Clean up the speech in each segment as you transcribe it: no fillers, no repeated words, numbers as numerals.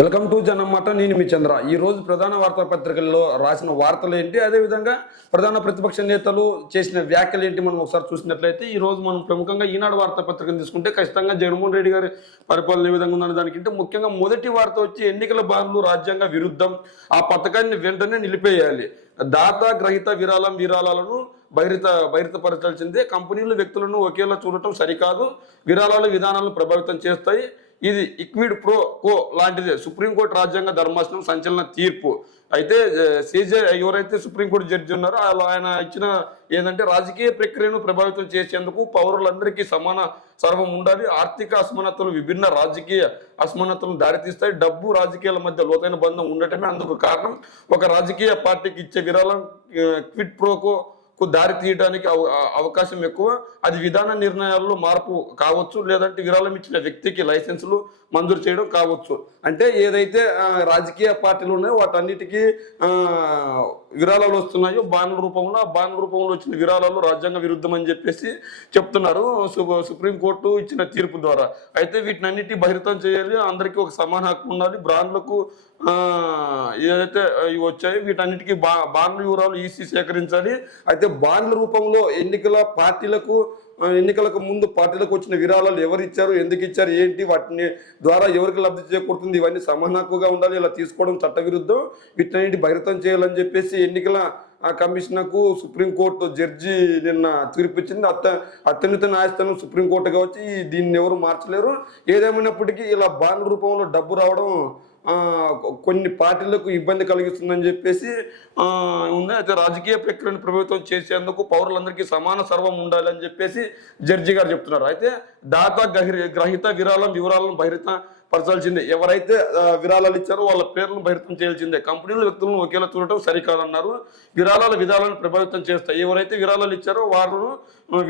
Welcome to జనమాట. నేను మీ చంద్ర. ఈ రోజు ప్రధాన వార్తాపత్రికల్లో రాసిన వార్తలు ఏంటి, అదేవిధంగా ప్రధాన ప్రతిపక్ష నేతలు చేసిన వ్యాఖ్యలు ఏంటి మనం ఒకసారి చూసినట్లయితే, ఈ రోజు మనం ప్రముఖంగా ఈనాడు వార్తాపత్రికను తీసుకుంటే ఖచ్చితంగా జగన్మోహన్ రెడ్డి గారి పరిపాలన ఏ విధంగా ఉందనే దానికంటే ముఖ్యంగా మొదటి వార్త వచ్చి ఎన్నికల బాండ్లు రాజ్యాంగ విరుద్ధం, ఆ పథకాన్ని వెంటనే నిలిపేయాలి, దాత గ్రహీత విరాళాలను బహిర్గతపరచాల్సిందే, కంపెనీలు వ్యక్తులను ఒకేలా చూడటం సరికాదు, విరాళాల విధానాలను ప్రభావితం చేస్తాయి, ఇది ఈక్విడ్ ప్రో కో లాంటిదే, సుప్రీంకోర్టు రాజ్యాంగ ధర్మాసనం సంచలన తీర్పు. అయితే సీజే ఎవరైతే సుప్రీంకోర్టు జడ్జి ఉన్నారో ఆయన ఇచ్చిన ఏంటంటే, రాజకీయ ప్రక్రియను ప్రభావితం చేసేందుకు పౌరులందరికీ సమాన సర్వం ఉండాలి, ఆర్థిక అసమానతలు విభిన్న రాజకీయ అసమానతలను దారితీస్తాయి, డబ్బు రాజకీయాల మధ్య లోతైన బంధం ఉండటమే అందుకు కారణం, ఒక రాజకీయ పార్టీకి ఇచ్చే విరాళం క్విడ్ ప్రోకో దారి తీయడానికి అవకాశం ఎక్కువ, అది విధాన నిర్ణయాల్లో మార్పు కావచ్చు, లేదంటే విరాళం ఇచ్చిన వ్యక్తికి లైసెన్సులు మంజూరు చేయడం కావచ్చు. అంటే ఏదైతే రాజకీయ పార్టీలు ఉన్నాయో వాటన్నిటికీ విరాళాలు వస్తున్నాయో బాండ్ల రూపంలో, ఆ బాండ్ల రూపంలో వచ్చిన విరాళాలు రాజ్యాంగ విరుద్ధం అని చెప్పేసి చెప్తున్నారు సుప్రీంకోర్టు ఇచ్చిన తీర్పు ద్వారా. అయితే వీటినన్నిటి బహిర్గతం చేయాలి, అందరికీ ఒక సమాన హక్కు ఉండాలి, బ్రాండ్లకు ఏదైతే ఇవి వచ్చాయో వీటన్నిటికీ బాండ్ల వివరాలు ఈసీ సేకరించాలి. అయితే బాండ్ల రూపంలో ఎన్నికలకు ముందు పార్టీలకు వచ్చిన విరాళాలు ఎవరు ఇచ్చారు, ఎందుకు ఇచ్చారు, ఏంటి, వాటిని ద్వారా ఎవరికి లబ్ధి చేకూరుతుంది, ఇవన్నీ సమాన హక్కుగా ఉండాలి, ఇలా తీసుకోవడం చట్టవిరుద్ధం, వీటన్నిటి బహిర్గతం చేయాలని చెప్పేసి ఎన్నికల కమిషన్కు సుప్రీంకోర్టు జడ్జి నిన్న తీర్పిచ్చింది. అత్యున్నత న్యాయస్థానం సుప్రీంకోర్టుగా వచ్చి దీన్ని ఎవరు మార్చలేరు. ఏదేమైనప్పటికీ ఇలా బాండ్ రూపంలో డబ్బు రావడం కొన్ని పార్టీలకు ఇబ్బంది కలిగిస్తుందని చెప్పేసి ఉంది. అయితే రాజకీయ ప్రక్రియను ప్రభావితం చేసేందుకు పౌరులందరికీ సమాన సర్వం ఉండాలని చెప్పేసి జడ్జి గారు చెప్తున్నారు. అయితే దాత గ్రహీత వివరాలను పరచాల్సిందే, ఎవరైతే విరాళాలు ఇచ్చారో వాళ్ళ పేర్లను బహిర్గతం చేయాల్సిందే, కంపెనీల వ్యక్తులను ఒకేలా చూడటం సరికాదన్నారు, విరాళాల విధానాలను ప్రభావితం చేస్తాయి, ఎవరైతే విరాళాలు ఇచ్చారో వారు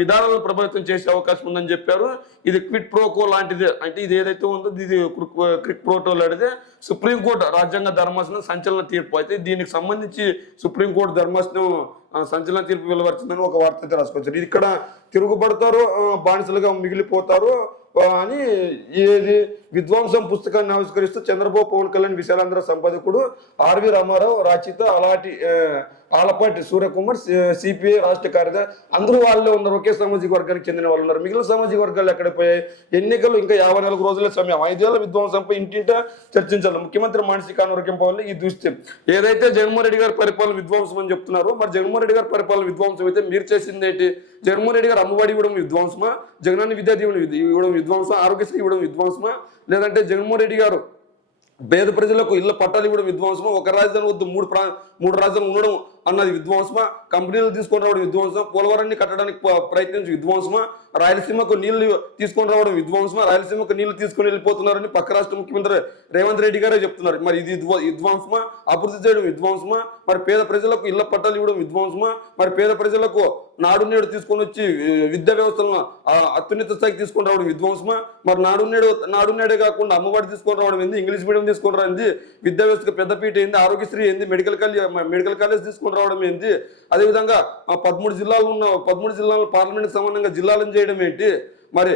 విధానాలను ప్రభావితం చేసే అవకాశం ఉందని చెప్పారు. ఇది క్విడ్ ప్రోకో లాంటిదే, అంటే ఇది ఏదైతే ఉందో ఇది క్విడ్ ప్రోటో లాంటిదే, సుప్రీంకోర్టు రాజ్యాంగ ధర్మాసనం సంచలన తీర్పు. అయితే దీనికి సంబంధించి సుప్రీంకోర్టు ధర్మాసనం సంచలన తీర్పు వెలువరిచిందని ఒక వార్త అయితే రాసుకోవచ్చు. ఇది ఇక్కడ తిరుగుబడతారు, బానిసలుగా మిగిలిపోతారు అని ఏది విధ్వంసం పుస్తకాన్ని ఆవిష్కరిస్తూ చంద్రబాబు, పవన్ కళ్యాణ్, విశాలాంధ్ర సంపాదకుడు ఆర్వి రామారావు, రచయిత ఆలపాటి సూర్యకుమార్, సిపిఐ రాష్ట్ర కార్యదర్శి, అందరూ వాళ్ళే ఉన్నారు, ఒకే సామాజిక వర్గానికి చెందిన వాళ్ళు ఉన్నారు. మిగిలిన సామాజిక వర్గాలు ఎక్కడ పోయాయి? ఎన్నికలు ఇంకా 54 రోజుల సమయం, 5 ఏళ్ల విధ్వంసంపై ఇంటింటా చర్చించాలి, ముఖ్యమంత్రి మానసిక అనారోగ్యం వల్ల ఈ దుస్థితి. ఏదైతే జగన్మోహన్ రెడ్డి గారి పరిపాలన విధ్వంసం అని చెప్తున్నారో, మరి జగన్మోహన్ రెడ్డి గారి పరిపాలన విధ్వంసం అయితే మీరు చేసింది ఏంటి? జగన్మోహన్ రెడ్డి గారు అమ్మఒడి ఇవ్వడం విధ్వంసమా, జగనాన్ని విద్యా దీవెన ఇవ్వడం విధ్వంసమా, ఆరోగ్యశ్రీ ఇవ్వడం విధ్వంసమా, లేదంటే జగన్మోహన్ రెడ్డి గారు పేద ప్రజలకు ఇళ్ల పట్టాలు ఇవ్వడం విధ్వంసమా, ఒక రాజధాని వద్దు మూడు రాజధానులు ఉండడం అన్నది విధ్వంసమా, కంపెనీలు తీసుకొని రావడం విధ్వంసమా, పోలవరాన్ని కట్టడానికి ప్రయత్నించి విధ్వంసమా, రాయలసీమకు నీళ్లు తీసుకొని రావడం విధ్వంసమా, రాయలసీమకు నీళ్లు తీసుకొని వెళ్ళిపోతున్నారని పక్క రాష్ట్ర ముఖ్యమంత్రి రేవంత్ రెడ్డి గారే చెప్తున్నారు. మరి ఇది విధ్వంసమా, అభివృద్ధి చేయడం విధ్వంసమా, మరి పేద ప్రజలకు ఇళ్ల పట్టాలు ఇవ్వడం విధ్వంసమా, మరి పేద ప్రజలకు నాడు నేడు తీసుకొని వచ్చి విద్యా వ్యవస్థలను అత్యున్నత స్థాయికి తీసుకొని రావడం విధ్వంసమా, మరి నాడు నేడే కాకుండా అమ్మఒడి తీసుకొని రావడం ఏంది, ఇంగ్లీష్ మీడియం తీసుకొని రాయింది, విద్యా వ్యవస్థకు పెద్దపీట ఏంది, ఆరోగ్యశ్రీ ఏంది, మెడికల్ కాలేజ్ తీసుకొని రావడం ఏంటి, అదేవిధంగా 13 జిల్లాలను పార్లమెంట్కి సమానంగా జిల్లాలను చేయడం ఏంటి, మరి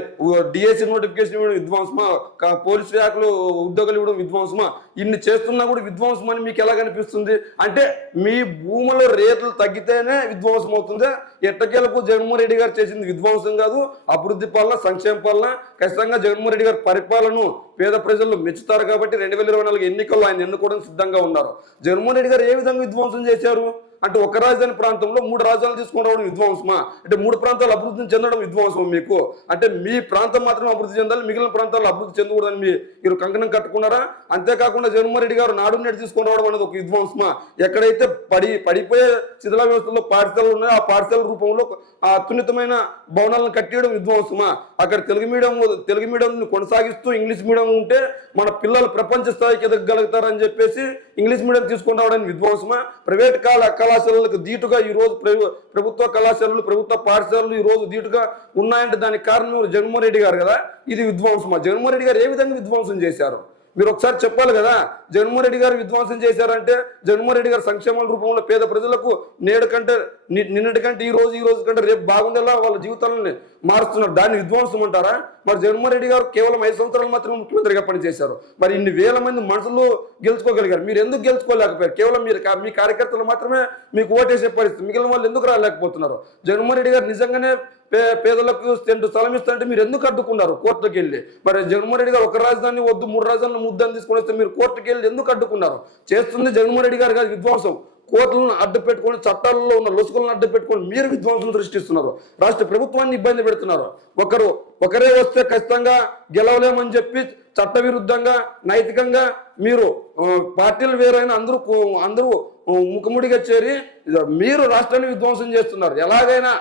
డిఎస్సి నోటిఫికేషన్ ఇవ్వడం విధ్వంసమా, పోలీస్ శాఖలు ఉద్యోగాలు ఇవ్వడం విధ్వంసమా, ఇన్ని చేస్తున్నా కూడా విధ్వంసం అని మీకు ఎలా కనిపిస్తుంది? అంటే మీ భూముల రేట్లు తగ్గితేనే విధ్వంసం అవుతుందా? ఎట్టకేలకు జగన్మోహన్ రెడ్డి గారు చేసింది విధ్వంసం కాదు, అభివృద్ధి పాలన, సంక్షేమ పాలన. ఖచ్చితంగా జగన్మోహన్ రెడ్డి గారి పరిపాలనను పేద ప్రజలు మెచ్చుతారు కాబట్టి 2024 ఎన్నికల్లో ఆయన ఎన్నుకోవడానికి సిద్ధంగా ఉన్నారు. జగన్మోహన్ రెడ్డి గారు ఏ విధంగా విధ్వంసం చేశారు అంటే, ఒక రాజధాని ప్రాంతంలో 3 రాజ్యాలు తీసుకొని రావడం విధ్వంసమా, అంటే 3 ప్రాంతాలు అభివృద్ధి చెందడం విధ్వంసం మీకు? అంటే మీ ప్రాంతం మాత్రం అభివృద్ధి చెందాలి, మిగిలిన ప్రాంతాలు అభివృద్ధి చెందకూడదని మీరు కంకణం కట్టుకున్నారా? అంతేకాకుండా జగన్మోహన్ రెడ్డి గారు నాడు నేడు తీసుకొని రావడం అనేది ఒక విధ్వంసమా? ఎక్కడైతే పడిపోయే శిథిల వ్యవస్థలో పాఠశాలలు ఉన్నాయో ఆ పాఠశాల రూపంలో అత్యున్నతమైన భవనాలను కట్టేయడం విధ్వంసమా? అక్కడ తెలుగు మీడియం కొనసాగిస్తూ ఇంగ్లీష్ మీడియం ఉంటే మన పిల్లలు ప్రపంచ స్థాయికి ఎదగలుగుతారని చెప్పేసి ఇంగ్లీష్ మీడియం తీసుకొని రావడానికి విధ్వంసమా? ప్రైవేట్ కళాశాలలకు ధీటుగా ఈ రోజు ప్రభుత్వ కళాశాలలు, ప్రభుత్వ పాఠశాలలు ఈ రోజు ధీటుగా ఉన్నాయంటే దానికి కారణం జగన్మోహన్ రెడ్డి గారు కదా. ఇది విధ్వంసమా? జగన్మోహన్ రెడ్డి గారు ఏ విధంగా విధ్వంసం చేశారు? మీరు ఒకసారి చెప్పాలి కదా. జగన్మోహన్ రెడ్డి గారు విధ్వంసం చేశారంటే జగన్మోహన్ రెడ్డి గారు సంక్షేమాల రూపంలో పేద ప్రజలకు నేడు కంటే నిన్నటి కంటే ఈ రోజు కంటే రేపు బాగుండేలా వాళ్ళ జీవితాలను మారుస్తున్నారు. దాన్ని విధ్వంసం అంటారా? మరి జగన్మోహన్ రెడ్డి గారు కేవలం 5 సంవత్సరాలు మాత్రమే ముఖ్యమంత్రిగా పనిచేశారు. మరి ఇన్ని వేల మంది మనుషులు గెలుచుకోగలిగారు. మీరు ఎందుకు గెలుచుకోలేకపోయారు? కేవలం మీరు మీ కార్యకర్తలు మాత్రమే మీకు ఓటేసే పరిస్థితి, మిగిలిన వాళ్ళు ఎందుకు రాలేకపోతున్నారు? జగన్మోహన్ రెడ్డి గారు నిజంగానే పేదలకు సెంటు స్థలం ఇస్తారంటే మీరు ఎందుకు అడ్డుకున్నారు కోర్టుకు వెళ్ళి? మరి జగన్మోహన్ రెడ్డి గారు ఒక రాజధాని వద్దు 3 రాజధానులు ముద్దని తీసుకొని వస్తే మీరు కోర్టుకు వెళ్ళి ఎందుకు అడ్డుకున్నారు? చేస్తుంది జగన్మోహన్ రెడ్డి గారు కాదు విధ్వంసం. కోర్టులను అడ్డు పెట్టుకొని, చట్టాలలో ఉన్న లొసుగులను అడ్డు పెట్టుకొని మీరు విధ్వంసం సృష్టిస్తున్నారు. రాష్ట్ర ప్రభుత్వాన్ని ఇబ్బంది పెడుతున్నారు. ఒకరే వస్తే ఖచ్చితంగా గెలవలేమని చెప్పి చట్టవిరుద్ధంగా నైతికంగా మీరు పార్టీలు వేరైన అందరూ ముఖముడిగా చేరి మీరు రాష్ట్రాన్ని విధ్వంసం చేస్తున్నారు. ఎలాగైనా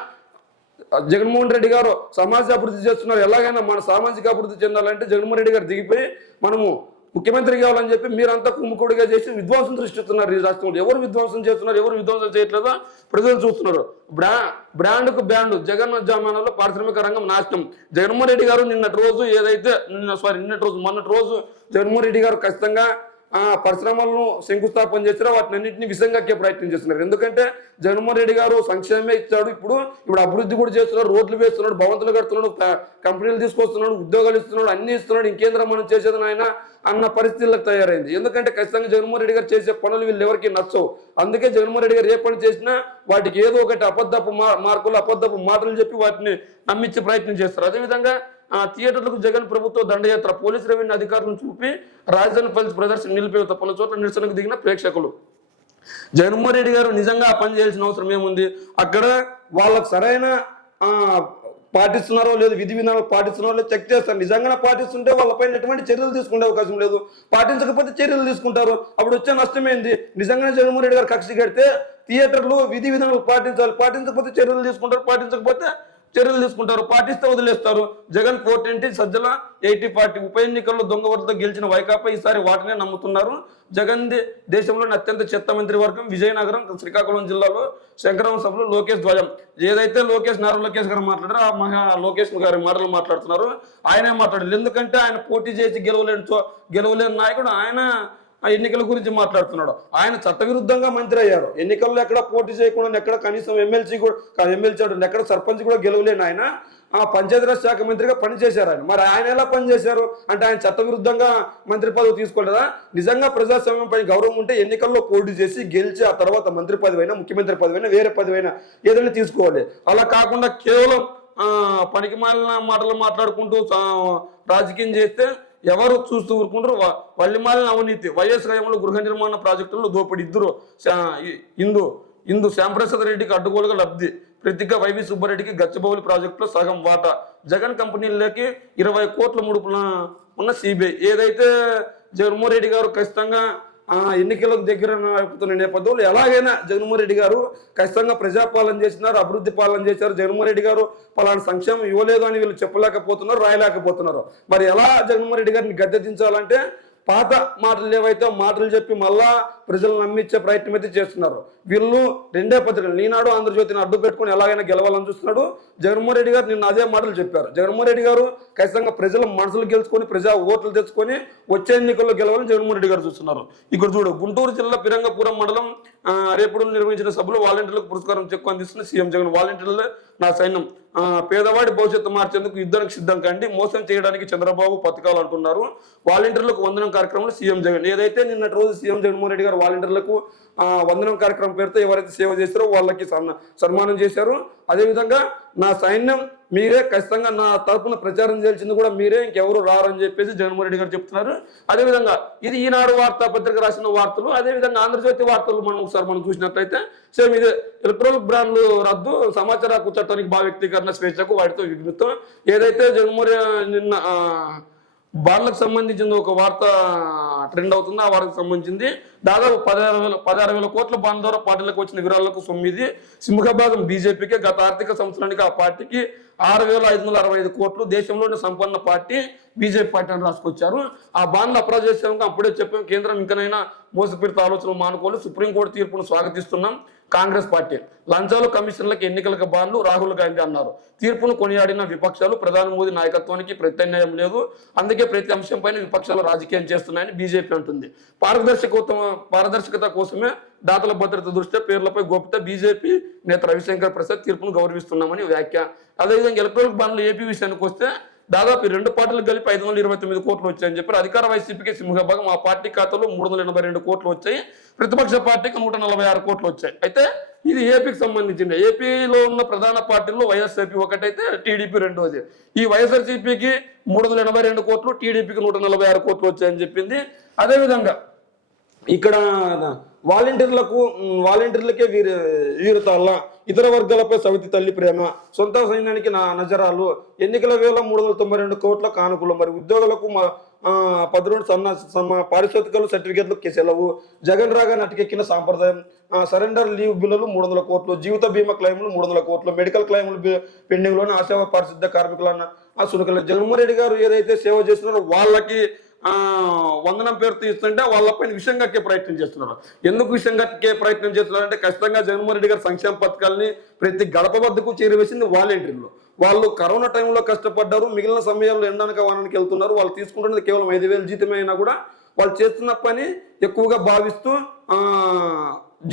జగన్మోహన్ రెడ్డి గారు సమాజ అభివృద్ధి చేస్తున్నారు. ఎలాగైనా మన సామాజిక అభివృద్ధి చెందాలంటే జగన్మోహన్ రెడ్డి గారు దిగిపోయి మనము ముఖ్యమంత్రి కావాలని చెప్పి మీరంతా కుమ్ముకుడిగా చేసి విధ్వంసం సృష్టిస్తున్నారు. ఈ రాష్ట్రంలో ఎవరు విధ్వంసం చేస్తున్నారు, ఎవరు విధ్వంసం చేయట్లేదో ప్రజలు చూస్తున్నారు. బ్రాండ్కు బ్రాండ్ జగన్ జమానాలో పారిశ్రామిక రంగం నాశనం. జగన్మోహన్ రెడ్డి గారు మొన్నటి రోజు జగన్మోహన్ రెడ్డి గారు ఖచ్చితంగా పరిశ్రమలను శంకుస్థాపన చేస్తారో వాటిని అన్నింటినీ విసంగక్కే ప్రయత్నం చేస్తున్నారు. ఎందుకంటే జగన్మోహన్ రెడ్డి గారు సంక్షేమమే ఇచ్చాడు, ఇప్పుడు అభివృద్ధి కూడా చేస్తున్నాడు, రోడ్లు వేస్తున్నాడు, భవంతులు కడుతున్నాడు, కంపెనీలు తీసుకొస్తున్నాడు, ఉద్యోగాలు ఇస్తున్నాడు, అన్ని ఇస్తున్నాడు. ఇంకేంద్రం మనం చేసేది ఆయన అన్న పరిస్థితులకు తయారైంది. ఎందుకంటే ఖచ్చితంగా జగన్మోహన్ రెడ్డి గారు చేసే పనులు వీళ్ళు ఎవరికి నచ్చవు. అందుకే జగన్మోహన్ రెడ్డి గారు ఏ పని చేసినా వాటికి ఏదో ఒకటి అబద్ధపు మార్కులు, అబద్ధపు మాటలు చెప్పి వాటిని నమ్మించే ప్రయత్నం చేస్తారు. అదేవిధంగా థియేటర్లకు జగన్ ప్రభుత్వ దండయాత్ర, పోలీసు రెవెన్యూ అధికారులను చూపి రాజధాని ఫలిత ప్రదర్శన నిలిపేత పలు చోట్ల నిరసనకు దిగిన ప్రేక్షకులు. జగన్మోహన్ రెడ్డి గారు నిజంగా ఆ పని చేయాల్సిన అవసరం ఏముంది? అక్కడ వాళ్ళకు సరైన పాటిస్తున్నారో లేదు, విధి విధానాలు పాటిస్తున్నారో లేదు చెక్ చేస్తారు. నిజంగానే పాటిస్తుంటే వాళ్ళపైన ఎటువంటి చర్యలు తీసుకునే అవకాశం లేదు. పాటించకపోతే చర్యలు తీసుకుంటారు. అప్పుడు వచ్చే నష్టమేంది? నిజంగానే జగన్మోహన్ రెడ్డి గారు కక్ష కడితే థియేటర్లు విధి విధానాలు పాటించాలి. పాటించకపోతే చర్యలు తీసుకుంటారు, పాటించకపోతే చర్యలు తీసుకుంటారు, పాటిస్తే వదిలేస్తారు. జగన్ 420, సజ్జల 80-40. ఉప ఎన్నికల్లో దొంగ ఓట్లతో గెలిచిన వైకాపా ఈసారి వాటినే నమ్ముతున్నారు. జగన్ దేశంలోని అత్యంత చెత్త మంత్రివర్గం. విజయనగరం, శ్రీకాకుళం జిల్లాలో శంకరం సభలో లోకేష్ ధ్వజం. ఏదైతే నారా లోకేష్ గారు మాట్లాడారో ఆ లోకేష్ గారి మాటలు మాట్లాడుతున్నారు. ఆయనే మాట్లాడారు. ఎందుకంటే ఆయన పోటీ చేసి గెలవలేని నాయకుడు. ఆయన ఎన్నికల గురించి మాట్లాడుతున్నాడు. ఆయన చట్టవిరుద్ధంగా మంత్రి అయ్యారు. ఎన్నికల్లో ఎక్కడ పోటీ చేయకుండా, ఎక్కడ కనీసం ఎమ్మెల్సీ ఎక్కడ సర్పంచ్ కూడా గెలవలేని ఆయన పంచాయతీరాజ్ శాఖ మంత్రిగా పనిచేశారు. ఆయన మరి ఆయన ఎలా పనిచేశారు అంటే ఆయన చట్టవిరుద్ధంగా మంత్రి పదవి తీసుకోలేదా? నిజంగా ప్రజాస్వామ్యం పైన గౌరవం ఉంటే ఎన్నికల్లో పోటీ చేసి గెలిచి ఆ తర్వాత మంత్రి పదవైనా, ముఖ్యమంత్రి పదవైనా, వేరే పదవైనా ఏదైనా తీసుకోవాలి. అలా కాకుండా కేవలం పనికి మాలిన మాటలు మాట్లాడుకుంటూ రాజకీయం చేస్తే ఎవరు చూస్తూ ఊరుకుంటారు? వల్లిమాలిన అవినీతి. వైఎస్ హయాంలో గృహ నిర్మాణ ప్రాజెక్టుల్లో దోపిడీ. ఇందు శ్యాంప్రసాద్ రెడ్డికి అడ్డుగోలుగా లబ్ధి. ప్రతిగా వైవి సుబ్బారెడ్డికి గచ్చిబౌలి ప్రాజెక్టులో సగం వాటా. జగన్ కంపెనీలకి 20 కోట్ల ముడుపున ఉన్న సిబిఐ. ఏదైతే జగన్మోహన్ రెడ్డి గారు ఖచ్చితంగా ఎన్నికలకు దగ్గర అయిపోతున్న నేపథ్యంలో ఎలాగైనా జగన్మోహన్ రెడ్డి గారు ఖచ్చితంగా ప్రజాపాలన చేసినారు, అభివృద్ధి పాలన చేశారు. జగన్మోహన్ రెడ్డి గారు పలానా సంక్షేమం ఇవ్వలేదు అని వీళ్ళు చెప్పలేకపోతున్నారు, రాయలేకపోతున్నారు. మరి ఎలా జగన్మోహన్ రెడ్డి గారిని గద్దె దించాలంటే పాత మాటలు ఏవైతే మాటలు చెప్పి మళ్ళా ప్రజలను నమ్మించే ప్రయత్నం అయితే చేస్తున్నారు. వీళ్ళు రెండే పత్రికలు ఈనాడు, ఆంధ్రజ్యోతిని అడ్డు పెట్టుకుని ఎలాగైనా గెలవాలని చూస్తున్నాడు. జగన్మోహన్ రెడ్డి గారు నిన్న అదే మాటలు చెప్పారు. జగన్మోహన్ రెడ్డి గారు ఖచ్చితంగా ప్రజల మనసులు గెలుచుకొని, ప్రజా ఓట్లు తెచ్చుకొని వచ్చే ఎన్నికల్లో గెలవాలని జగన్మోహన్ రెడ్డి గారు చూస్తున్నారు. ఇక్కడ చూడు, గుంటూరు జిల్లా పిరంగపురం మండలం రేపుడు నిర్వహించిన సభలో వాలంటీర్లకు పురస్కారం చెక్కు అందిస్తున్న సీఎం జగన్. వాలంటీర్లే నా సైన్యం, పేదవాడి భవిష్యత్తు మార్చేందుకు యుద్ధానికి సిద్ధం కండి, మోసం చేయడానికి చంద్రబాబు పథకాలు అంటున్నారు. వాలంటీర్లకు వందనం కార్యక్రమంలో సీఎం జగన్. ఏదైతే నిన్నటి రోజు సీఎం జగన్మోహన్ రెడ్డి గారు వాలంటీర్లకు వందనం కార్యక్రమం పేరుతో ఎవరైతే సేవ చేస్తారో వాళ్ళకి సన్మానం చేశారు. అదేవిధంగా నా సైన్యం మీరే, ఖచ్చితంగా నా తరపున ప్రచారం చేయాల్సింది కూడా మీరే, ఇంకెవరు రారని చెప్పేసి జగన్మోహన్ రెడ్డి గారు చెప్తున్నారు. అదేవిధంగా ఇది ఈనాడు వార్తాపత్రిక రాసిన వార్తలు. అదేవిధంగా ఆంధ్రజ్యోతి వార్తలు మనం చూసినట్లయితే సేమ్ ఇదే. ఎలక్ట్రానిక్ బ్రాండ్లు రద్దు, సమాచార హక్కు చట్టానికి భావ వ్యక్తీకరణ స్వేచ్ఛకు వాటితో విఘ్నతో. ఏదైతే జగన్మోహన్ నిన్న బాండ్లకు సంబంధించిన ఒక వార్త ట్రెండ్ అవుతుంది. ఆ వార్తకు సంబంధించింది దాదాపు 16,000 కోట్ల బాండ్ ద్వారా పార్టీలకు వచ్చిన విరాళాలకు 9. సింహభాగం బీజేపీకే. గత ఆర్థిక సంవత్సరానికి ఆ పార్టీకి 6,565 కోట్లు దేశంలోని సంపన్న పార్టీ బీజేపీ పార్టీ అని రాసుకొచ్చారు. ఆ బాండ్లు అప్రోచ్ చేసాక అప్పుడే చెప్పాం, కేంద్రం ఇంకనైనా మోసపీడిత ఆలోచనలు మానుకోవాలి, సుప్రీంకోర్టు తీర్పును స్వాగతిస్తున్నాం. కాంగ్రెస్ పార్టీ లంచాలు కమిషన్లకు ఎన్నికలకు బాండ్లు రాహుల్ గాంధీ అన్నారు. తీర్పును కొనియాడిన విపక్షాలు ప్రధాని మోదీ నాయకత్వానికి ప్రత్యామ్నాయం లేదు, అందుకే ప్రతి అంశంపైన విపక్షాలు రాజకీయం చేస్తున్నాయని బీజేపీ అంటుంది. పారదర్శకత కోసమే దాతల భద్రత దృష్ట్యా పేర్లపై గోప్యత, బీజేపీ నేత రవిశంకర్ ప్రసాద్ తీర్పును గౌరవిస్తున్నామని వ్యాఖ్య. అదేవిధంగా ఎలక్ట్రానిక్ బాండ్లు ఏపీ విషయానికి వస్తే దాదాపు 2 పార్టీలు కలిపి 529 కోట్లు వచ్చాయని చెప్పారు. అధికార వైసీపీకి సింహభాగం, ఆ పార్టీ ఖాతాలో 382 కోట్లు వచ్చాయి, ప్రతిపక్ష పార్టీకి 146 కోట్లు వచ్చాయి. అయితే ఇది ఏపీకి సంబంధించింది. ఏపీలో ఉన్న ప్రధాన పార్టీల్లో వైఎస్ఆర్సీపీ ఒకటైతే టీడీపీ రెండోది. ఈ వైఎస్ఆర్సీపీకి 382 కోట్లు, టీడీపీకి 146 కోట్లు వచ్చాయని చెప్పింది. అదేవిధంగా ఇక్కడ వాలంటీర్లకే వీరుతాళ్ళ, ఇతర వర్గాలపై సవితి తల్లి ప్రేమ, సొంత సైన్యానికి నజరాలు, ఎన్నికల వేళ 392 కోట్ల కానుకలు, మరి ఉద్యోగులకు 12 పారితోషికాలు, సర్టిఫికెట్లకు సెలవు, జగన్ రాగా నటికెక్కిన సాంప్రదాయం, సరెండర్ లీవ్ బిల్లులు 300 కోట్లు, జీవిత బీమా క్లైములు 300 కోట్లు, మెడికల్ క్లైములు పెండింగ్లోని ఆశా పారిశుద్ధ కార్మికులన్న సునకలు. జగన్మోహన్ రెడ్డి గారు ఏదైతే సేవ చేస్తున్నారో వాళ్ళకి వందనం పేరుతో ఇస్తుంటే వాళ్ళపైన విషయం కక్కే ప్రయత్నం చేస్తున్నారు. ఎందుకు విషయం కక్కే ప్రయత్నం చేస్తున్నారు అంటే ఖచ్చితంగా జగన్మోహన్ రెడ్డి గారి సంక్షేమ పథకాలని ప్రతి గడప వద్దకు చేరవేసింది వాలంటీర్లు. వాళ్ళు కరోనా టైంలో కష్టపడ్డారు, మిగిలిన సమయాల్లో ఎండనక వారానికి వెళ్తున్నారు. వాళ్ళు తీసుకుంటున్నది కేవలం 5,000 జీతమే అయినా కూడా వాళ్ళు చేస్తున్న పని ఎక్కువగా భావిస్తూ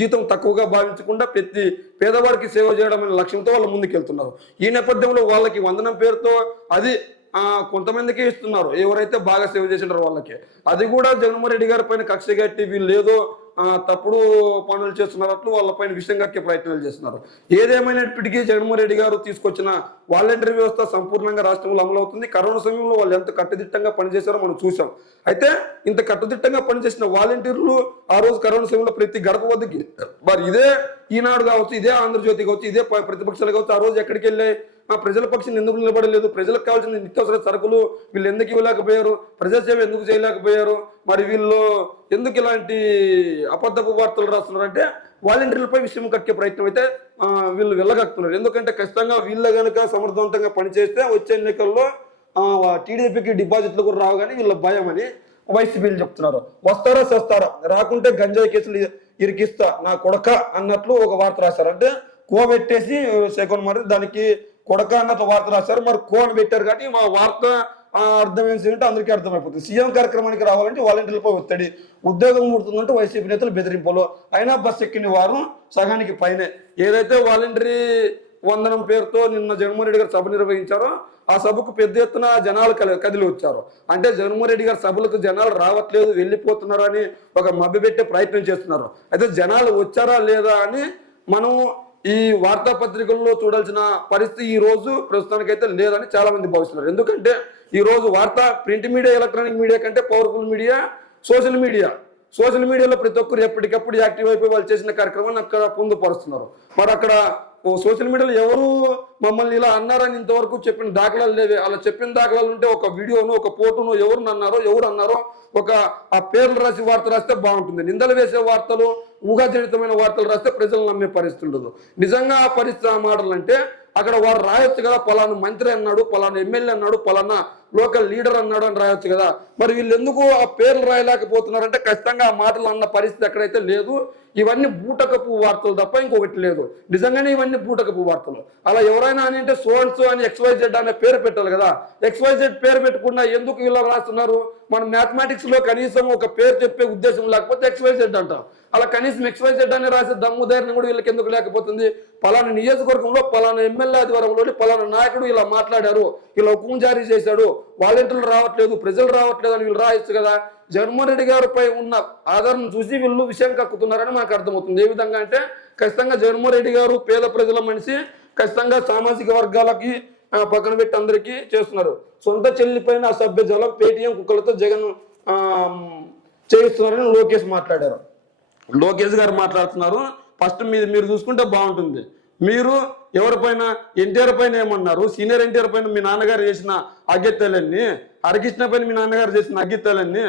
జీతం తక్కువగా భావించకుండా ప్రతి పేదవాడికి సేవ చేయడం అనే లక్ష్యంతో వాళ్ళు ముందుకెళ్తున్నారు. ఈ నేపథ్యంలో వాళ్ళకి వందనం పేరుతో అది కొంతమందికి ఇస్తున్నారు, ఎవరైతే బాగా సేవ చేసినారో వాళ్ళకి. అది కూడా జగన్మోహన్ రెడ్డి గారి పైన కక్ష కట్టి వీళ్ళు ఏదో తప్పుడు పనులు చేస్తున్నట్లు వాళ్ళపైన విషయం కక్కే ప్రయత్నాలు చేస్తున్నారు. ఏదేమైనప్పటికీ జగన్మోహన్ రెడ్డి గారు తీసుకొచ్చిన వాలంటీర్ వ్యవస్థ సంపూర్ణంగా రాష్ట్రంలో అమలవుతుంది. కరోనా సమయంలో వాళ్ళు ఎంత కట్టుదిట్టంగా పనిచేశారో మనం చూసాం. అయితే ఇంత కట్టుదిట్టంగా పనిచేసిన వాలంటీర్లు ఆ రోజు కరోనా సమయంలో ప్రతి గడప వద్దకి మరి ఇదే ఈనాడు కావచ్చు, ఇదే ఆంధ్రజ్యోతి కావచ్చు, ఇదే ప్రతిపక్షాలు కావచ్చు, ఆ రోజు ఎక్కడికి వెళ్ళాయి? ప్రజల పక్షం ఎందుకు నిలబడలేదు? ప్రజలకు కావాల్సిన నిత్యావసర సరుకులు వీళ్ళు ఎందుకు ఇవ్వలేకపోయారు? ప్రజాసేవ ఎందుకు చేయలేకపోయారు? మరి వీళ్ళు ఎందుకు ఇలాంటి అబద్ధపు వార్తలు రాస్తున్నారంటే వాలంటీర్లపై విషయం కక్కే ప్రయత్నం అయితే వీళ్ళు వెళ్ళగక్కుతున్నారు. ఎందుకంటే ఖచ్చితంగా వీళ్ళ కనుక సమర్థవంతంగా పనిచేస్తే వచ్చే ఎన్నికల్లో టీడీపీకి డిపాజిట్లు కూడా రావు, కానీ వీళ్ళ భయం అని వైసీపీలు చెప్తున్నారు. వస్తారా చేస్తారా, రాకుంటే గంజాయి కేసులు ఇరికిస్తా నా కొడక అన్నట్లు ఒక వార్త రాశారు. అంటే కో పెట్టేసి సెకండ్ మరి దానికి కొడక అన్నట్లు వార్త రాశారు. మరి కోన్ పెట్టారు కాబట్టి మా వార్త అర్థం ఏంటంటే అందరికీ అర్థమైపోతుంది. సీఎం కార్యక్రమానికి రావాలంటే వాలంటీర్లపై ఒత్తిడి, ఉద్యోగం ముడుతుందంటే వైసీపీ నేతలు బెదిరింపులు, అయినా బస్ ఎక్కిన వారు సగానికి పైనే. ఏదైతే వాలంటీరీ వందనం పేరుతో నిన్న జగన్మోహన్ రెడ్డి గారు సభ నిర్వహించారో ఆ సభకు పెద్ద ఎత్తున జనాలు కదిలి వచ్చారు. అంటే జగన్మోహన్ రెడ్డి గారి సభలకు జనాలు రావట్లేదు, వెళ్ళిపోతున్నారు అని ఒక మభ్యపెట్టే ప్రయత్నం చేస్తున్నారు. అయితే జనాలు వచ్చారా లేదా అని మనం ఈ వార్తాపత్రికల్లో చూడాల్సిన పరిస్థితి ఈ రోజు ప్రస్తుతానికైతే లేదని చాలా మంది భావిస్తున్నారు. ఎందుకంటే ఈ రోజు ప్రింట్ మీడియా, ఎలక్ట్రానిక్ మీడియా కంటే powerful media social media. Social మీడియాలో ప్రతి ఒక్కరు ఎప్పటికప్పుడు యాక్టివ్ అయిపోయి వాళ్ళు చేసిన కార్యక్రమాన్ని అక్కడ పొందుపరుస్తున్నారు. మరి అక్కడ సోషల్ మీడియాలో ఎవరు మమ్మల్ని ఇలా అన్నారని ఇంతవరకు చెప్పిన దాఖలాలు లేవే. అలా చెప్పిన దాఖలాలు ఉంటే ఒక వీడియోను, ఒక ఫోటోను ఎవరు అన్నారో ఒక ఆ పేర్లు రాసి వార్త రాస్తే బాగుంటుంది. నిందలు వేసే వార్తలు, ఊహాజనితమైన వార్తలు రాస్తే ప్రజలు నమ్మే పరిస్థితి ఉండదు. నిజంగా ఆ పరిస్థితి మాటలు అంటే అక్కడ వారు రాయొచ్చు కదా, పలానా మంత్రి అన్నాడు, పలానా ఎమ్మెల్యే అన్నాడు, పలానా లోకల్ లీడర్ అన్నాడు అని రాయొచ్చు కదా. మరి వీళ్ళు ఎందుకు ఆ పేర్లు రాయలేకపోతున్నారంటే ఖచ్చితంగా ఆ మాటలు అన్న పరిస్థితి ఎక్కడైతే లేదు. ఇవన్నీ బూటకపు వార్తలు తప్ప ఇంకొకటి లేదు. నిజంగానే ఇవన్నీ బూటకపు వార్తలు. అలా ఎవరైనా అని అంటే సోన్స్ అని XYZ అనే పేరు పెట్టాలి కదా. XYZ పేరు పెట్టకుండా ఎందుకు వీళ్ళు రాస్తున్నారు? మనం మ్యాథమెటిక్స్ లో కనీసం ఒక పేరు చెప్పే ఉద్దేశం లేకపోతే XYZ అంటాం. అలా కనీసం XYZ అని రాసే దమ్ము ధైర్యం కూడా వీళ్ళకి ఎందుకు లేకపోతుంది? పలానా నియోజకవర్గంలో పలానా ఎమ్మెల్యే ఆదివారంలో పలానా నాయకుడు ఇలా మాట్లాడారు, ఇలా హుకుం జారీ చేశాడు, వాలంటీర్లు రావట్లేదు, ప్రజలు రావట్లేదు అని వీళ్ళు రాయొచ్చు కదా. జగన్మోహన్ రెడ్డి గారిపై ఉన్న ఆధారం చూసి వీళ్ళు విషయం కక్కుతున్నారని మనకు అర్థమవుతుంది. ఏ విధంగా అంటే ఖచ్చితంగా జగన్మోహన్ రెడ్డి గారు పేద ప్రజల మనిషి, ఖచ్చితంగా సామాజిక వర్గాలకి పక్కన పెట్టి అందరికీ చేస్తున్నారు. సొంత చెల్లిపైన అసభ్య జలం పేటీఎం కుక్కలతో జగన్ చేయిస్తున్నారని లోకేష్ మాట్లాడారు. లోకేష్ గారు మాట్లాడుతున్నారు. ఫస్ట్ మీరు చూసుకుంటే బాగుంటుంది. మీరు ఎవరిపైన ఎన్టీఆర్ పైన ఏమన్నారు? సీనియర్ ఎన్టీఆర్ పైన మీ నాన్నగారు చేసిన అగ్గెత్తలన్నీ, హరికృష్ణ పైన మీ నాన్నగారు చేసిన అగ్గెత్తలన్నీ,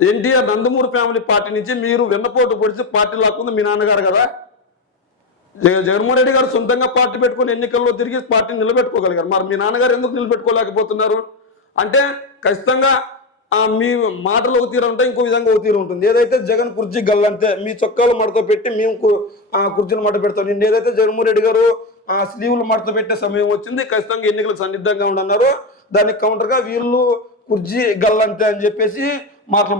ఎన్టీఆర్ నందమూరి ఫ్యామిలీ పార్టీ నుంచి మీరు వెన్నపోటు పొడిచి పార్టీ లాక్కుంది మీ నాన్నగారు కదా. జగన్మోహన్ రెడ్డి గారు సొంతంగా పార్టీ పెట్టుకుని ఎన్నికల్లో తిరిగి పార్టీని నిలబెట్టుకోగలిగారు. మరి మీ నాన్నగారు ఎందుకు నిలబెట్టుకోలేకపోతున్నారు అంటే ఖచ్చితంగా మీ మాటలు ఒక తీరు ఉంటాయి, ఇంకో విధంగా ఒక తీరు ఉంటుంది. ఏదైతే జగన్ కుర్చీ గల్లంతే మీ చొక్కాలు మడత పెట్టి మేము కుర్చీలు మడత పెడతాం. నిన్న ఏదైతే జగన్మోహన్ రెడ్డి గారు స్లీవ్లు మడత పెట్టే సమయం వచ్చింది, ఖచ్చితంగా ఎన్నికలకు సన్నిద్ధంగా ఉండన్నారు. దానికి కౌంటర్గా వీళ్ళు కుర్చీ గల్లంతే అని చెప్పేసి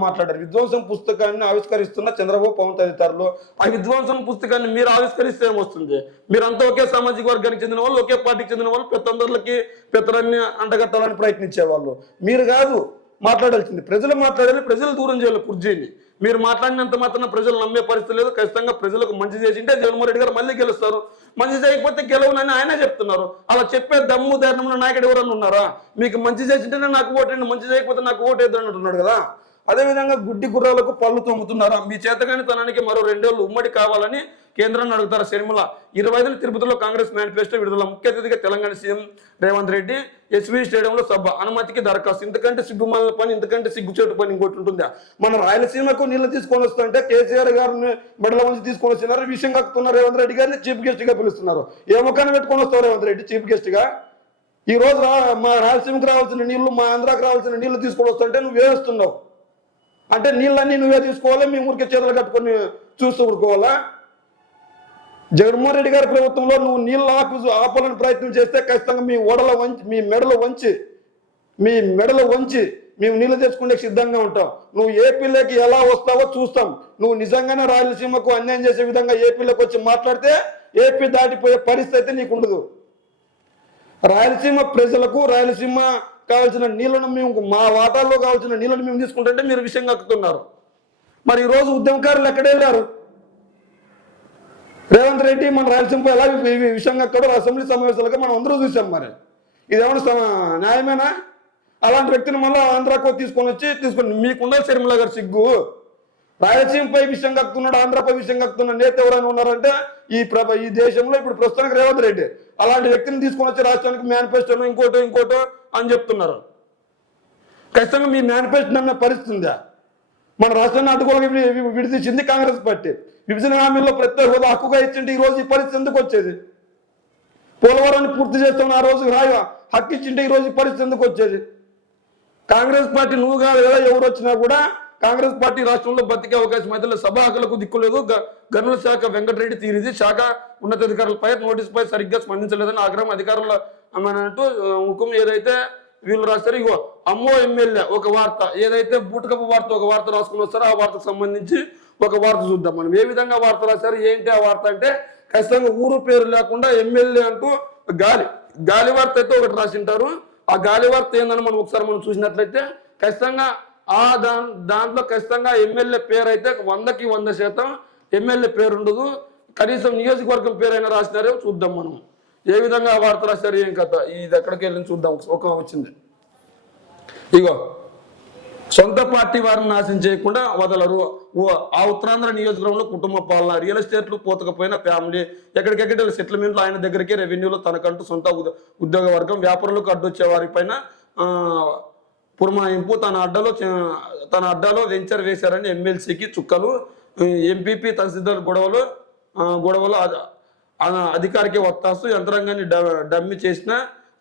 మాట్లాడారు. విధ్వంసం పుస్తకాన్ని ఆవిష్కరిస్తున్న చంద్రబాబు పవన్ తదితరులు. ఆ విధ్వంసం పుస్తకాన్ని మీరు ఆవిష్కరిస్తే ఏమొస్తుంది? మీరంతా ఒకే సామాజిక వర్గానికి చెందిన వాళ్ళు, ఒకే పార్టీకి చెందిన వాళ్ళు, పెద్దందరికి పెద్దలన్నీ అంటగట్టాలని ప్రయత్నించేవాళ్ళు. మీరు కాదు మాట్లాడాల్సింది, ప్రజలు మాట్లాడాలి, ప్రజలు దూరం చేయాలి కుర్చీని. మీరు మాట్లాడినంత మాత్రం ప్రజలు నమ్మే పరిస్థితి లేదు. ఖచ్చితంగా ప్రజలకు మంచి చేసింటే జగన్మోహన్ రెడ్డి గారు మళ్ళీ గెలుస్తారు. మంచి చేయకపోతే గెలవనని ఆయనే చెప్తున్నారు. అలా చెప్పే దమ్ము ధైర్యంలో నాయకుడు ఎవరన్నా ఉన్నారా? మీకు మంచి చేసింటేనే నాకు ఓటేయండి, మంచి చేయకపోతే నాకు ఓటేద్దని అంటున్నాడు కదా. అదేవిధంగా గుడ్డి గుర్రాలకు పళ్ళు తొమ్ముతున్నారా? మీ చేతగాని తనానికి మరో 2 ఏళ్ళు ఉమ్మడి కావాలని కేంద్రాన్ని అడుగుతారు షర్మిల. 25న తిరుపతిలో కాంగ్రెస్ మేనిఫెస్టో విడుదల. ముఖ్య అతిథిగా తెలంగాణ సీఎం రేవంత్ రెడ్డి. ఎస్వీ స్టేడియంలో సభ. అనుమతికి దరఖాస్తు. ఇంతకంటే సిగ్గుమాల పని, ఇంతకంటే సిగ్గుచేటు పని ఇంకోటి ఉంటుందా? మన రాయలసీమకు నీళ్లు తీసుకొని వస్తుంటే కేసీఆర్ గారిని మెడల నుంచి తీసుకొని వస్తున్నారు. విషయం కక్కుతున్నారు. రేవంత్ రెడ్డి గారిని చీఫ్ గెస్ట్ గా పిలుస్తున్నారు. ఏ ముఖాన్ని పెట్టుకొని వస్తావు రేవంత్ రెడ్డి చీఫ్ గెస్ట్ గా? ఈ రోజు మా రాయలసీమకు రావాల్సిన నీళ్లు, మా ఆంధ్రాకి రావాల్సిన నీళ్లు తీసుకొని వస్తుంటే నువ్వు వేస్తున్నావు అంటే నీళ్ళన్నీ నువ్వే తీసుకోవాలా? మీ ఊరికే చేతులు కట్టుకొని చూస్తూ ఊరుకోవాలా? జగన్మోహన్ రెడ్డి గారి ప్రభుత్వంలో నువ్వు నీళ్ళ ఆపాలని ప్రయత్నం చేస్తే ఖచ్చితంగా మీ మెడలు వంచి మేము నీళ్లు తెచ్చుకునే సిద్ధంగా ఉంటాం. నువ్వు ఏపీలోకి ఎలా వస్తావో చూస్తాం. నువ్వు నిజంగానే రాయలసీమకు అన్యాయం చేసే విధంగా ఏపీలోకి వచ్చి మాట్లాడితే ఏపీ దాటిపోయే పరిస్థితి నీకు ఉండదు. రాయలసీమ ప్రజలకు రాయలసీమ కావాల్సిన నీళ్లను మేము, మా వాటాల్లో కావాల్సిన నీళ్లను మేము తీసుకుంటుంటే మీరు విషయం కక్కుతున్నారు. మరి ఈరోజు ఉద్యమకారులు ఎక్కడ వెళ్ళారు? రేవంత్ రెడ్డి మన రాయలసీమపై ఎలా విషయం కక్కడో అసెంబ్లీ సమావేశాలుగా మనం అందరూ చూసాం. మరి ఇదేమన్నా న్యాయమేనా? అలాంటి వ్యక్తిని మళ్ళీ ఆంధ్రాకు తీసుకొని మీకున్న షర్మిల గారు సిగ్గు. రాయలసీమపై విషయం కక్కుతున్నాడు, ఆంధ్రపై విషయం కక్కుతున్న నేత ఎవరైనా ఉన్నారంటే ఈ దేశంలో ఇప్పుడు ప్రస్తుతానికి రేవంత్ రెడ్డి. అలాంటి వ్యక్తిని తీసుకొని వచ్చి రాష్ట్రానికి మేనిఫెస్టోను ఇంకోటో అని చెప్తున్నారు. ఖచ్చితంగా మీ మేనిఫెస్టో అన్న పరిస్థితి ఉందా? మన రాష్ట్రాన్ని అడ్డుకోవడానికి విడిదించింది కాంగ్రెస్ పార్టీ. విభజన హామీల్లో ప్రత్యేక హోదా హక్కుగా ఇచ్చింటే ఈ రోజు ఈ పరిస్థితి ఎందుకు వచ్చేది? పోలవరాన్ని పూర్తి చేస్తామని ఆ రోజు హక్కు ఇచ్చింటే ఈ రోజు ఈ పరిస్థితి ఎందుకు వచ్చేది? కాంగ్రెస్ పార్టీ నువ్వు కాదు కదా, ఎవరు వచ్చినా కూడా కాంగ్రెస్ పార్టీ రాష్ట్రంలో బతికే అవకాశం అయితే సభా హక్కులకు దిక్కులేదు. గనుల శాఖ వెంకటరెడ్డి తీరిది. శాఖ ఉన్నతాధికారులపై నోటీసుపై సరిగ్గా స్పందించలేదని ఆగ్రహం అధికారుల అన్నట్టు హుకుం ఏదైతే వీళ్ళు రాస్తారు. ఇగో అమ్మో ఎమ్మెల్యే ఒక వార్త, ఏదైతే బూటకపు వార్త ఒక వార్త రాసుకుని వస్తారో ఆ వార్తకు సంబంధించి ఒక వార్త చూద్దాం మనం. ఏ విధంగా వార్త రాశారు, ఏంటి ఆ వార్త అంటే ఖచ్చితంగా ఊరు పేరు లేకుండా ఎమ్మెల్యే అంటూ గాలి వార్త అయితే ఒకటి రాసింటారు. ఆ గాలి వార్త ఏందని మనం ఒకసారి చూసినట్లయితే ఖచ్చితంగా దాంట్లో ఖచ్చితంగా ఎమ్మెల్యే పేరు అయితే 100కి 100% ఎమ్మెల్యే పేరు ఉండదు. కనీసం నియోజకవర్గం పేరైనా రాసినారో చూద్దాం మనం. ఏ విధంగా వార్త రాశారు, ఏం కథ, ఇది ఎక్కడికి వెళ్ళి చూద్దాం. ఒక వచ్చింది, ఇగో సొంత పార్టీ వారిని నాశనం చేయకుండా వదలరు. ఆ ఉత్తరాంధ్ర నియోజకవర్గంలో కుటుంబ పాలన, రియల్ ఎస్టేట్లు పోతకపోయిన ఫ్యామిలీ, ఎక్కడికెక్కడ సెటిల్మెంట్లు ఆయన దగ్గరికి, రెవెన్యూలో తనకంటూ సొంత ఉద్యోగ వర్గం, వ్యాపారులకు అడ్డొచ్చే వారిపైన పురమాయింపు, తన అడ్డాలో వెంచర్ వేశారని ఎమ్మెల్సీకి చుక్కలు, ఎంపీపీ తహసీల్దార్ గొడవలు అధికారికి వత్తాసు, యంత్రాంగాన్ని డమ్మి చేసిన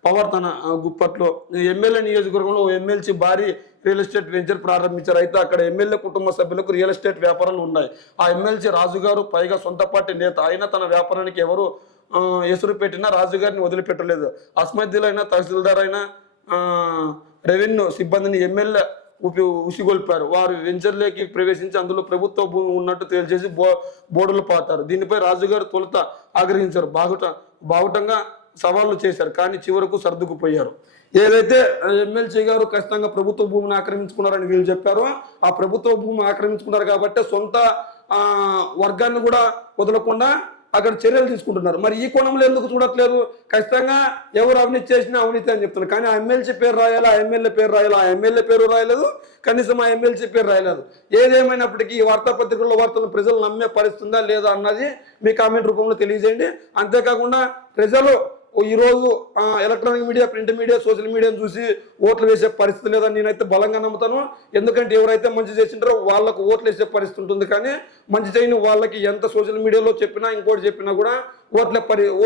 పవర్ తన గుప్పట్లో. ఎమ్మెల్యే నియోజకవర్గంలో ఓ ఎమ్మెల్సీ భారీ రియల్ ఎస్టేట్ వెంచర్ ప్రారంభించారు. అయితే అక్కడ ఎమ్మెల్యే కుటుంబ సభ్యులకు రియల్ ఎస్టేట్ వ్యాపారాలు ఉన్నాయి. ఆ ఎమ్మెల్సీ రాజుగారు పైగా సొంత పార్టీ నేత అయినా తన వ్యాపారానికి ఎవరు ఎసురు పెట్టినా రాజుగారిని వదిలిపెట్టలేదు. అస్మద్దులు అయినా తహసీల్దార్ అయినా రెవెన్యూ సిబ్బందిని ఎమ్మెల్యే ఉసిగొల్పారు. వారు వెంచర్లోకి ప్రవేశించి అందులో ప్రభుత్వ భూమి ఉన్నట్టు తేల్చేసి బోర్డులు పాతారు. దీనిపై రాజుగారు తొలుత ఆగ్రహించారు, బాగుటంగా సవాళ్లు చేశారు. కానీ చివరకు సర్దుకుపోయారు. ఏదైతే ఎమ్మెల్సీ గారు ఖచ్చితంగా ప్రభుత్వ భూమిని ఆక్రమించుకున్నారని వీళ్ళు చెప్పారో ఆ ప్రభుత్వ భూమి ఆక్రమించుకున్నారు కాబట్టి సొంత వర్గాన్ని కూడా వదలకుండా అక్కడ చర్యలు తీసుకుంటున్నారు. మరి ఈ కోణంలో ఎందుకు చూడట్లేదు? ఖచ్చితంగా ఎవరు అవినీతి చేసినా అవినీతి అని చెప్తున్నారు. కానీ ఆ ఎమ్మెల్సీ పేరు రాయాలా, ఆ ఎమ్మెల్యే పేరు రాయాలా, ఆ ఎమ్మెల్యే పేరు రాయలేదు, కనీసం ఆ ఎమ్మెల్సీ పేరు రాయలేదు. ఏదేమైనప్పటికీ ఈ వార్తాపత్రికల్లో వార్తలను ప్రజలు నమ్మే పరిస్థితుందా లేదా అన్నది మీ కామెంట్ రూపంలో తెలియజేయండి. అంతేకాకుండా ప్రజలు ఈరోజు electronic media, print media, social మీడియాను చూసి ఓట్లు వేసే పరిస్థితి లేదని నేనైతే బలంగా నమ్ముతాను. ఎందుకంటే ఎవరైతే మంచి చేసింటారో వాళ్ళకు ఓట్లు వేసే పరిస్థితి ఉంటుంది. కానీ మంచి చేయని వాళ్ళకి ఎంత సోషల్ మీడియాలో చెప్పినా ఇంకోటి చెప్పినా కూడా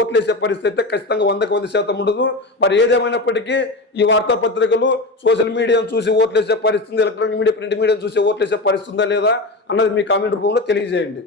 ఓట్లు వేసే పరిస్థితి అయితే ఖచ్చితంగా 100% ఉండదు. మరి ఏదేమైనప్పటికీ ఈ వార్తాపత్రికలు సోషల్ మీడియాను చూసి ఓట్లు వేసే పరిస్థితి, ఎలక్ట్రానిక్ మీడియా, ప్రింట్ మీడియాను చూసి ఓట్లు వేసే పరిస్థితి ఉందా లేదా అన్నది మీ కామెంట్ రూపంలో తెలియజేయండి.